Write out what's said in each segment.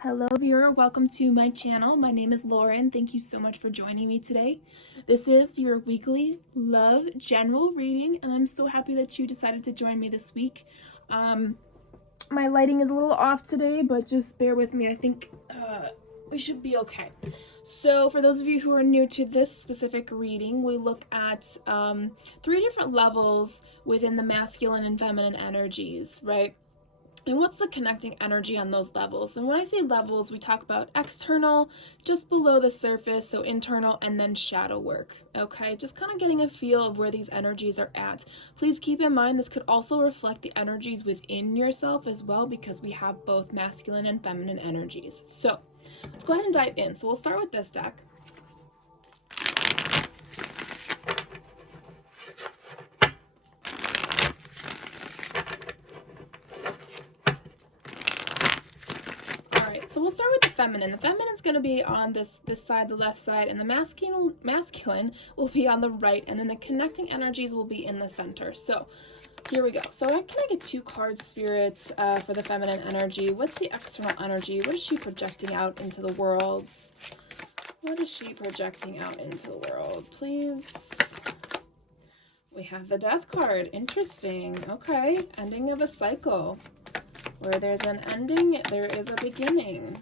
Hello viewer, welcome to my channel. My name is Lauren. Thank you so much for joining me today. This is your weekly love general reading and I'm so happy that you decided to join me this week. My lighting is a little off today, but just bear with me. I think we should be okay. So for those of you who are new to this specific reading, we look at 3 different levels within the masculine and feminine energies, right? And what's the connecting energy on those levels? And when I say levels, we talk about external, just below the surface, so internal, and then shadow work, okay? Just kind of getting a feel of where these energies are at. Please keep in mind this could also reflect the energies within yourself as well, because we have both masculine and feminine energies. So let's go ahead and dive in. So we'll start with this deck. So we'll start with the feminine. The feminine's going to be on this side, the left side, and the masculine will be on the right, and then the connecting energies will be in the center. So here we go. So can I get 2 cards, Spirit, for the feminine energy? What's the external energy? What is she projecting out into the world? What is she projecting out into the world? Please. We have the Death card. Interesting. Okay. Ending of a cycle. Where there's an ending, there is a beginning.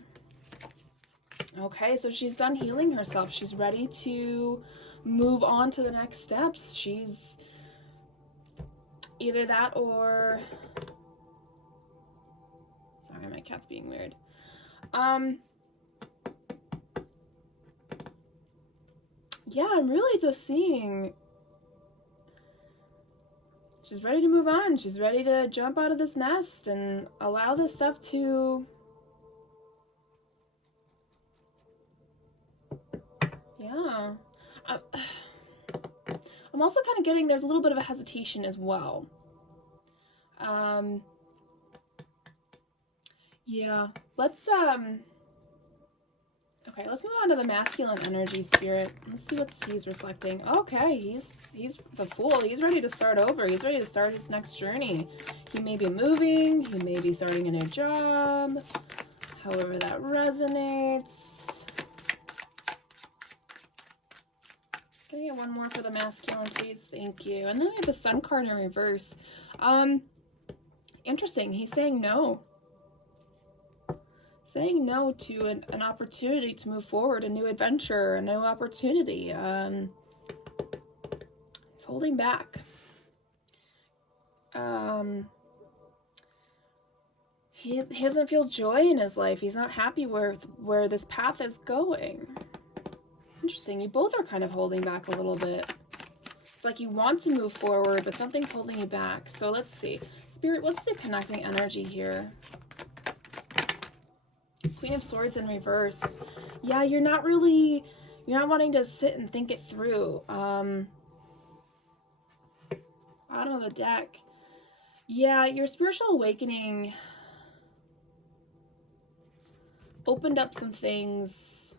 Okay, so she's done healing herself. She's ready to move on to the next steps. She's either that or... Sorry, my cat's being weird. Yeah, I'm really just seeing... She's ready to move on. She's ready to jump out of this nest and allow this stuff to... Yeah. I'm also kind of getting there's a little bit of a hesitation as well. Yeah. Okay, let's move on to the masculine energy, Spirit. Let's see what he's reflecting. Okay, he's the Fool. He's ready to start over. He's ready to start his next journey. He may be moving. He may be starting a new job. However that resonates. Can I get one more for the masculine, please? Thank you. And then we have the Sun card in reverse. Interesting. He's saying no. Saying no to an opportunity to move forward, a new adventure, a new opportunity. He's holding back. He doesn't feel joy in his life. He's not happy where this path is going. Interesting. You both are kind of holding back a little bit. It's like you want to move forward, but something's holding you back. So let's see. Spirit, what's the connecting energy here? Queen of Swords in reverse. Yeah, you're not wanting to sit and think it through. Bottom of the deck. Yeah, your spiritual awakening opened up some things.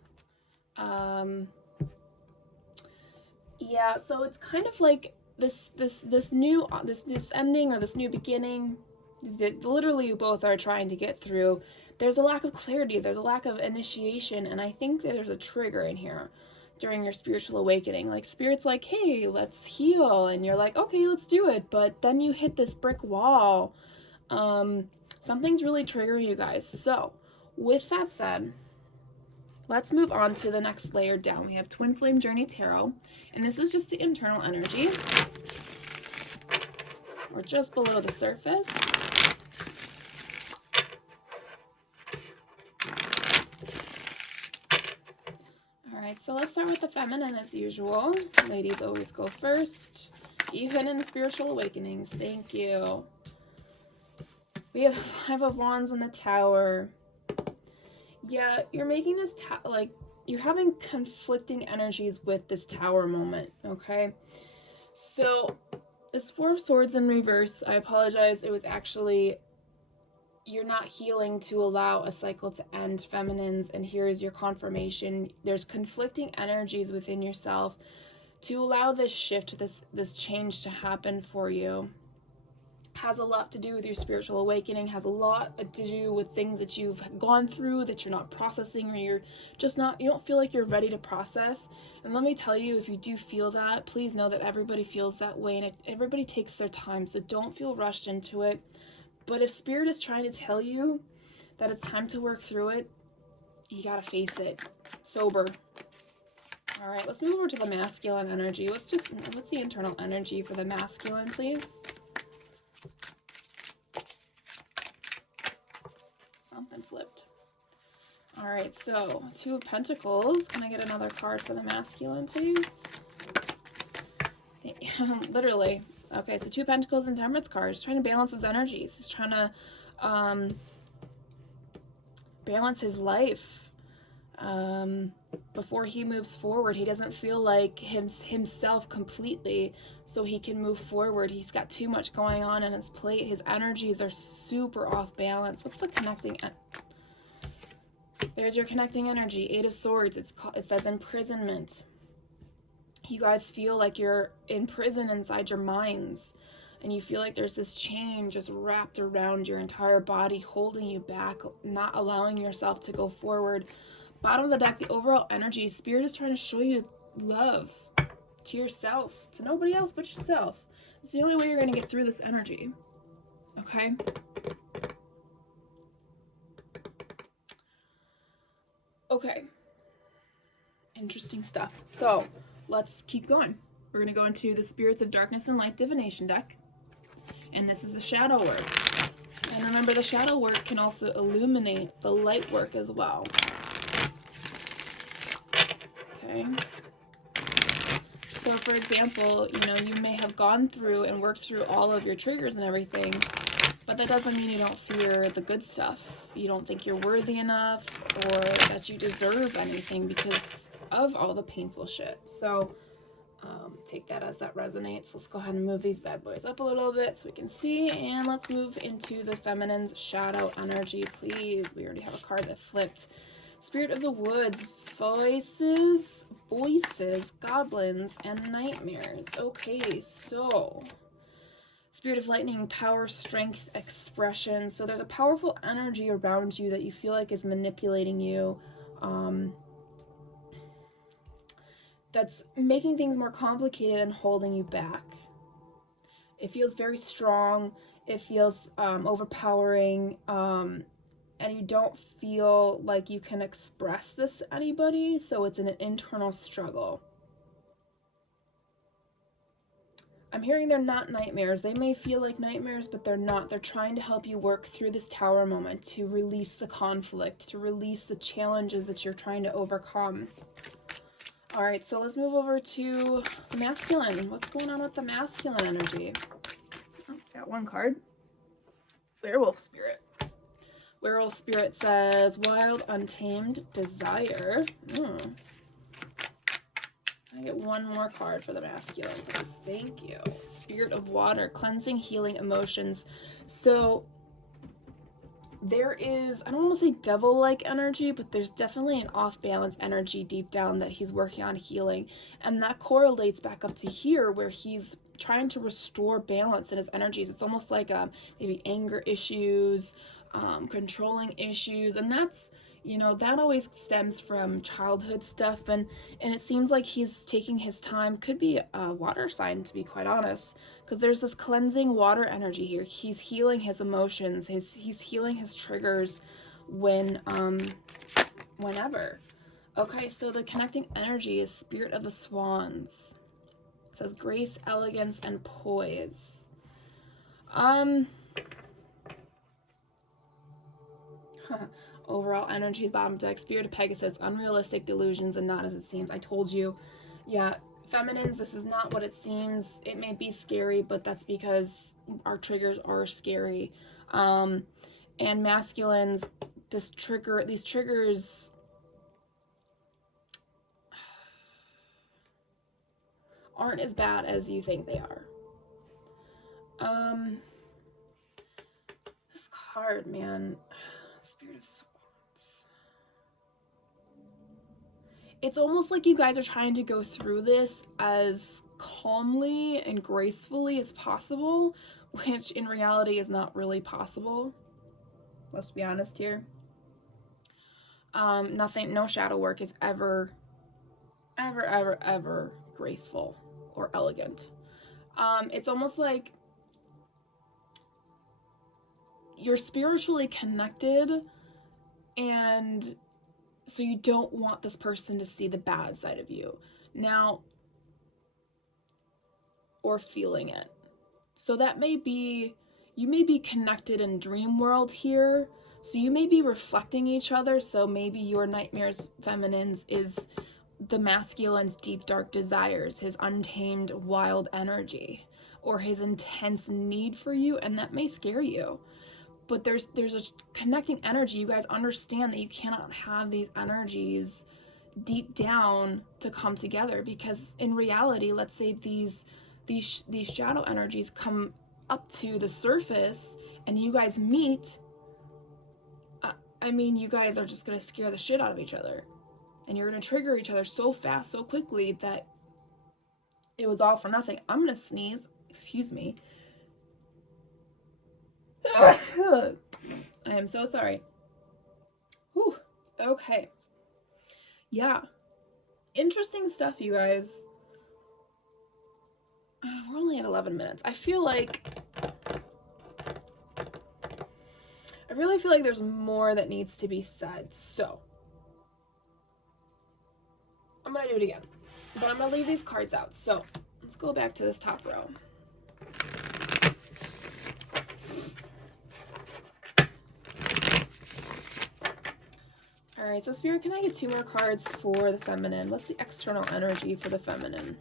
Yeah, so it's kind of like this ending or this new beginning. Literally, you both are trying to get through. There's a lack of clarity, there's a lack of initiation, and I think that there's a trigger in here during your spiritual awakening. Like, Spirit's like, hey, let's heal, and you're like, okay, let's do it, but then you hit this brick wall. Something's really triggering you guys. So, with that said, let's move on to the next layer down. We have Twin Flame Journey Tarot, and this is just the internal energy. We're just below the surface. Alright, so let's start with the feminine as usual. Ladies always go first, even in the spiritual awakenings. Thank you. We have 5 of Wands in the Tower. Yeah, you're making this, you're having conflicting energies with this Tower moment, okay? So, this 4 of Swords in reverse, I apologize, it was actually... You're not healing to allow a cycle to end, feminines, and here's your confirmation. There's conflicting energies within yourself to allow this shift, this change to happen for you. has a lot to do with your spiritual awakening, has a lot to do with things that you've gone through that you're not processing, or you're just not, you don't feel like you're ready to process. And let me tell you, if you do feel that, please know that everybody feels that way, and everybody takes their time, so don't feel rushed into it. But if Spirit is trying to tell you that it's time to work through it, you gotta face it sober. All right, let's move over to the masculine energy. What's the internal energy for the masculine, please? Something flipped. All right, so Two of Pentacles. Can I get another card for the masculine, please? Literally. Okay, so Two of Pentacles and Temperance cards. Trying to balance his energies. He's trying to balance his life. Before he moves forward, he doesn't feel like himself completely, so he can move forward. He's got too much going on in his plate. His energies are super off balance. What's the connecting? There's your connecting energy. Eight of Swords. It says imprisonment. You guys feel like you're in prison inside your minds, and you feel like there's this chain just wrapped around your entire body, holding you back, not allowing yourself to go forward. Bottom of the deck, the overall energy. Spirit is trying to show you love to yourself, to nobody else but yourself. It's the only way you're going to get through this energy. Okay? Okay. Interesting stuff. So, let's keep going. We're going to go into the Spirits of Darkness and Light Divination deck. And this is the shadow work. And remember, the shadow work can also illuminate the light work as well. Okay. So for example, you may have gone through and worked through all of your triggers and everything, but that doesn't mean you don't fear the good stuff. You don't think you're worthy enough, or that you deserve anything because of all the painful shit. So take that as that resonates. Let's go ahead and move these bad boys up a little bit so we can see, and let's move into the feminine's shadow energy, please. We already have a card that flipped. Spirit of the Woods, voices, goblins, and nightmares. Okay, so Spirit of Lightning, power, strength, expression. So there's a powerful energy around you that you feel like is manipulating you. That's making things more complicated and holding you back. It feels very strong. It feels overpowering. And you don't feel like you can express this to anybody, so it's an internal struggle. I'm hearing they're not nightmares. They may feel like nightmares, but they're not. They're trying to help you work through this Tower moment, to release the conflict, to release the challenges that you're trying to overcome. All right, so let's move over to the masculine. What's going on with the masculine energy? Oh, got one card. Werewolf Spirit. Werewolf Spirit says, wild, untamed desire. I get one more card for the masculine, please. Thank you. Spirit of Water, cleansing, healing emotions. So there is, I don't want to say devil-like energy, but there's definitely an off-balance energy deep down that he's working on healing. And that correlates back up to here, where he's trying to restore balance in his energies. It's almost like maybe anger issues, controlling issues, and that's, that always stems from childhood stuff, and it seems like he's taking his time. Could be a water sign, to be quite honest, because there's this cleansing water energy here. He's healing his emotions, he's healing his triggers whenever. Okay, so the connecting energy is Spirit of the Swans. It says grace, elegance, and poise. Overall energy, bottom deck, Spirit of Pegasus, unrealistic delusions and not as it seems. I told you. Yeah, feminines, this is not what it seems. It may be scary, but that's because our triggers are scary. And masculines, these triggers aren't as bad as you think they are. This card, man, Spirit of Swans. It's almost like you guys are trying to go through this as calmly and gracefully as possible, which in reality is not really possible. Let's be honest here. No shadow work is ever graceful or elegant. It's almost like you're spiritually connected, and so you don't want this person to see the bad side of you now, or feeling it. So that may be, you may be connected in dream world here, so you may be reflecting each other. So maybe your nightmares feminines is the masculine's deep dark desires, his untamed wild energy, or his intense need for you, and that may scare you. But there's a connecting energy. You guys understand that you cannot have these energies deep down to come together, because in reality, let's say these shadow energies come up to the surface and you guys meet, I mean, you guys are just gonna scare the shit out of each other, and you're gonna trigger each other so fast, so quickly, that it was all for nothing. I'm gonna sneeze, excuse me. I am so sorry. Whew. Okay. Yeah. Interesting stuff, you guys. We're only at 11 minutes. I really feel like there's more that needs to be said. So I'm gonna do it again, but I'm gonna leave these cards out. So let's go back to this top row. All right, so Spirit, can I get 2 more cards for the feminine? What's the external energy for the feminine?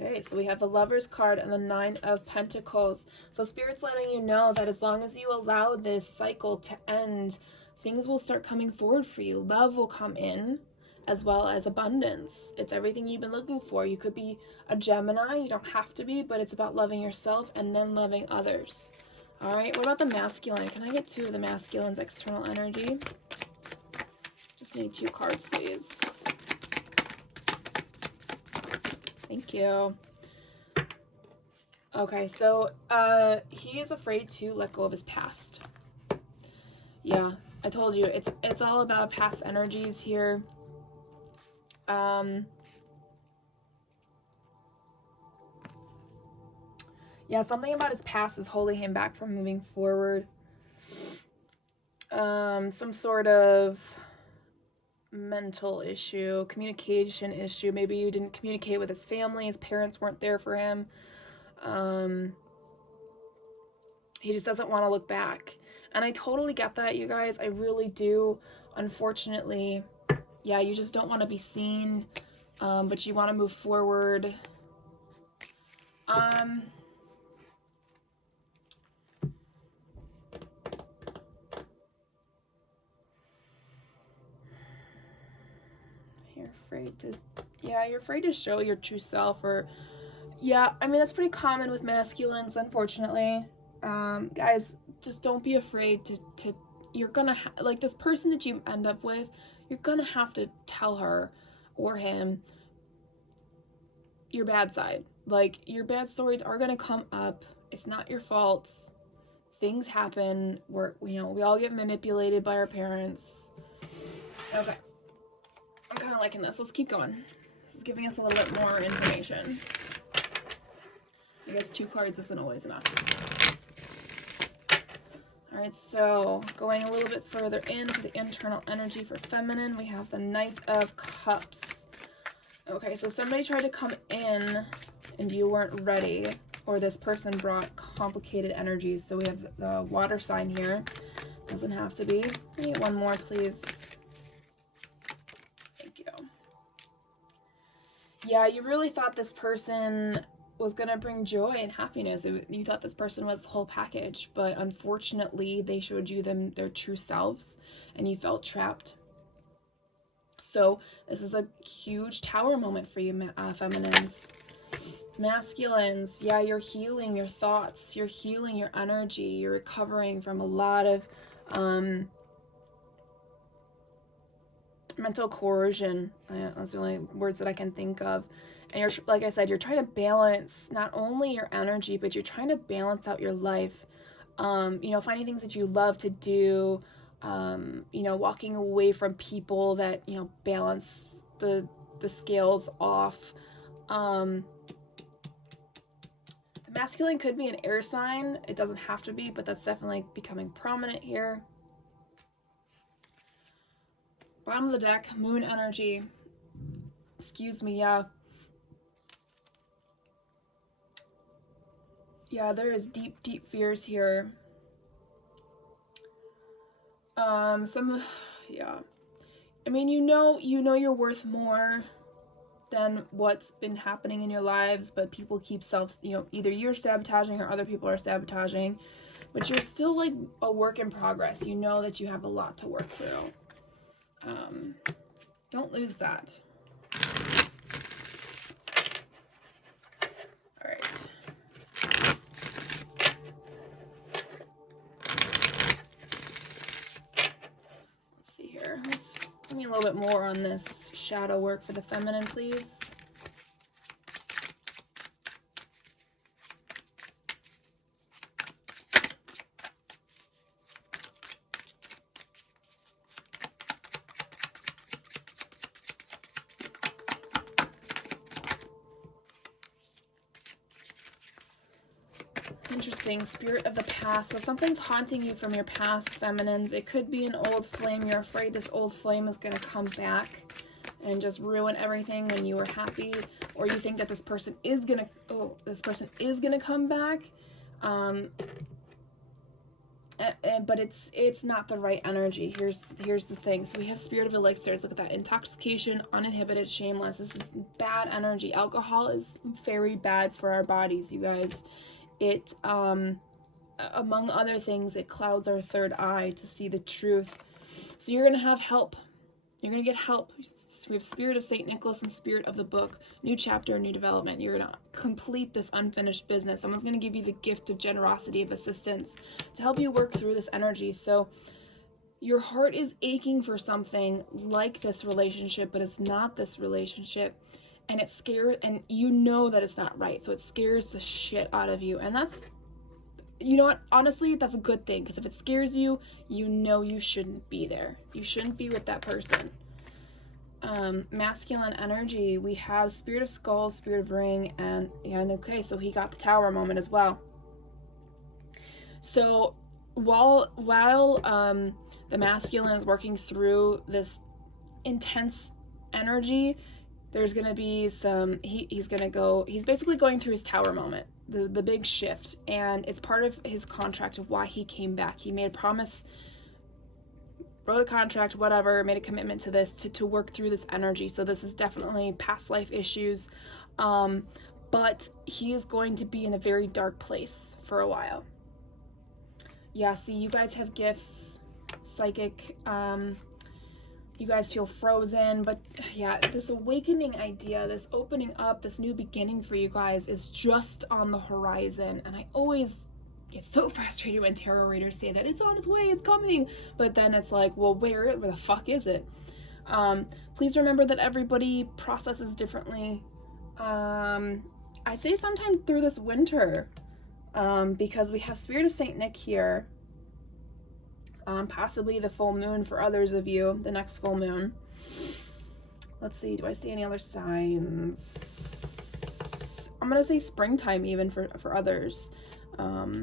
Okay, so we have the Lover's card and the 9 of Pentacles. So Spirit's letting you know that as long as you allow this cycle to end, things will start coming forward for you. Love will come in, as well as abundance. It's everything you've been looking for. You could be a Gemini, you don't have to be, but it's about loving yourself and then loving others. All right, what about the masculine? Can I get 2 of the masculine's external energy? Just need 2 cards, please. Thank you. Okay, so he is afraid to let go of his past. Yeah, I told you, it's all about past energies here. Yeah, something about his past is holding him back from moving forward. Some sort of mental issue, communication issue. Maybe you didn't communicate with his family, his parents weren't there for him. He just doesn't want to look back. And I totally get that, you guys. I really do. Unfortunately, yeah, you just don't want to be seen, but you want to move forward. You're afraid to show your true self, or yeah, I mean, that's pretty common with masculines, unfortunately. Guys, just don't be afraid to you're gonna like this person that you end up with, you're gonna have to tell her or him your bad side. Like, your bad stories are gonna come up. It's not your fault. Things happen. We all get manipulated by our parents. Okay. I'm kind of liking this. Let's keep going. This is giving us a little bit more information. I guess 2 cards isn't always enough. All right, so going a little bit further into the internal energy for feminine, we have the Knight of Cups. Okay, so somebody tried to come in and you weren't ready, or this person brought complicated energies. So we have the water sign here. Doesn't have to be. I need 1 more, please. Yeah, you really thought this person was going to bring joy and happiness. You thought this person was the whole package, but unfortunately they showed you their true selves and you felt trapped. So this is a huge tower moment for you, feminines. Masculines, yeah, you're healing your thoughts, you're healing your energy, you're recovering from a lot of mental coercion. That's the only words that I can think of. And you're, like I said, you're trying to balance not only your energy, but you're trying to balance out your life. You know, finding things that you love to do, you know, walking away from people that, you know, balance the scales off. The masculine could be an air sign. It doesn't have to be, but that's definitely becoming prominent here. Bottom of the deck, moon energy. Excuse me, yeah. Yeah, there is deep, deep fears here. Yeah. I mean, you know you're worth more than what's been happening in your lives, but people keep you know, either you're sabotaging or other people are sabotaging, but you're still like a work in progress. You know that you have a lot to work through. Don't lose that. All right. Let's see here. Give me a little bit more on this shadow work for the feminine, please. Interesting. Spirit of the past. So something's haunting you from your past, feminines. It could be an old flame. You're afraid this old flame is going to come back and just ruin everything when you were happy, or you think that this person is going to come back. But it's not the right energy. Here's the thing. So we have Spirit of Elixirs. Look at that. Intoxication, uninhibited, shameless. This is bad energy. Alcohol is very bad for our bodies, you guys. It, among other things, it clouds our third eye to see the truth. So you're going to have help. You're going to get help. We have Spirit of St. Nicholas and Spirit of the Book. New chapter, new development. You're going to complete this unfinished business. Someone's going to give you the gift of generosity, of assistance to help you work through this energy. So your heart is aching for something like this relationship, but it's not this relationship. And it's scared, and you know that it's not right. So it scares the shit out of you. And that's, you know what, honestly, that's a good thing. Because if it scares you, you know you shouldn't be there. You shouldn't be with that person. Masculine energy, we have Spirit of Skulls, Spirit of Ring, and okay, so he got the Tower moment as well. So while the masculine is working through this intense energy, there's going to be some, he's basically going through his Tower moment, the big shift, and it's part of his contract of why he came back. He made a promise, wrote a contract, whatever, made a commitment to this, to work through this energy. So this is definitely past life issues, but he is going to be in a very dark place for a while. Yeah, see, you guys have gifts, psychic, you guys feel frozen, but yeah, this awakening idea, this opening up, this new beginning for you guys is just on the horizon. And I always get so frustrated when tarot readers say that it's on its way, it's coming. But then it's like, well, where the fuck is it? Please remember that everybody processes differently. I say sometime through this winter, because we have Spirit of Saint Nick here. Possibly the full moon for others of you, the next full moon. Let's see, do I see any other signs? I'm gonna say springtime even for others. I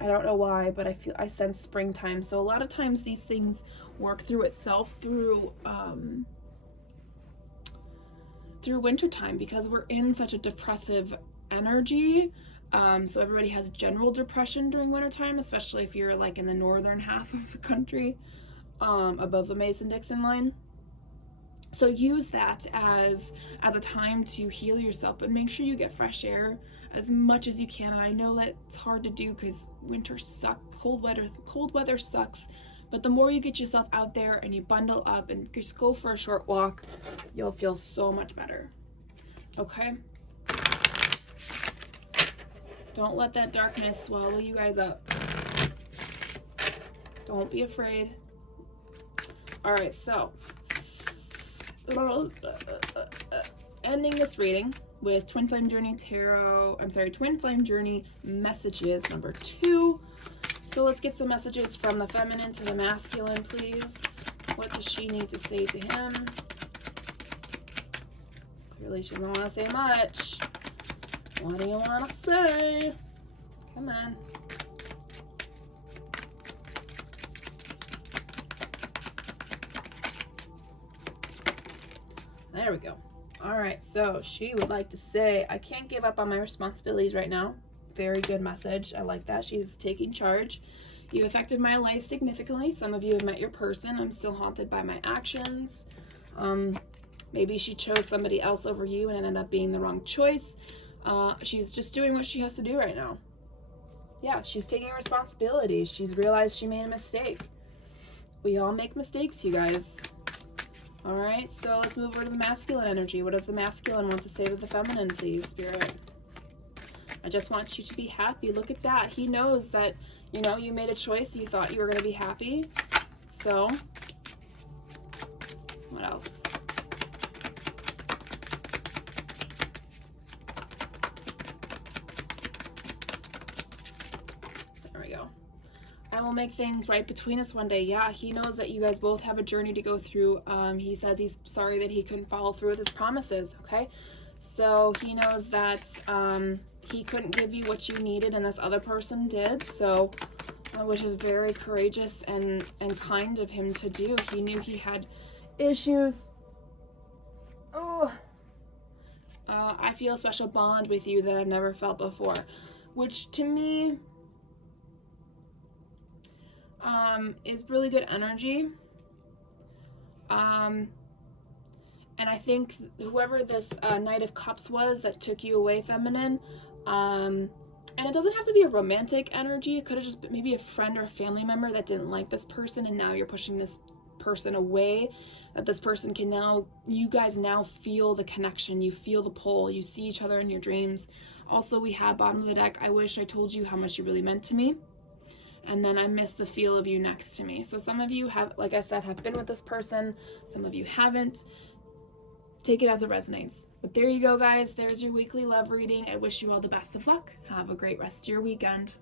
don't know why, but I sense springtime. So a lot of times these things work through itself through wintertime, because we're in such a depressive energy. So everybody has general depression during wintertime, especially if you're like in the northern half of the country, above the Mason-Dixon line. So use that as a time to heal yourself, but make sure you get fresh air as much as you can. And I know that it's hard to do because winter sucks, cold weather sucks, but the more you get yourself out there and you bundle up and just go for a short walk, you'll feel so much better. Okay? Don't let that darkness swallow you guys up. Don't be afraid. All right, so ending this reading with Twin Flame Journey messages number 2. So let's get some messages from the feminine to the masculine, please. What does she need to say to him? Clearly she doesn't want to say much. What do you want to say? Come on. There we go. All right, so she would like to say, I can't give up on my responsibilities right now. Very good message. I like that. She's taking charge. You affected my life significantly. Some of you have met your person. I'm still haunted by my actions. Maybe she chose somebody else over you and it ended up being the wrong choice. She's just doing what she has to do right now. Yeah, she's taking responsibility. She's realized she made a mistake. We all make mistakes, you guys. All right, so let's move over to the masculine energy. What does the masculine want to say to the feminine, please, Spirit? I just want you to be happy. Look at that. He knows that, you know, you made a choice. You thought you were going to be happy. So, what else? There we go. I will make things right between us one day. Yeah, he knows that you guys both have a journey to go through. He says he's sorry that he couldn't follow through with his promises, okay? So he knows that he couldn't give you what you needed and this other person did. So, which is very courageous and kind of him to do. He knew he had issues. Oh, I feel a special bond with you that I've never felt before, which to me is really good energy. And I think whoever this Knight of Cups was that took you away, feminine, and it doesn't have to be a romantic energy. It could have just been maybe a friend or a family member that didn't like this person, and now you're pushing this person away, that this person can now, you guys now feel the connection, you feel the pull, you see each other in your dreams. Also, we have bottom of the deck, I wish I told you how much you really meant to me. And then I miss the feel of you next to me. So some of you have, like I said, have been with this person. Some of you haven't. Take it as it resonates. But there you go, guys. There's your weekly love reading. I wish you all the best of luck. Have a great rest of your weekend.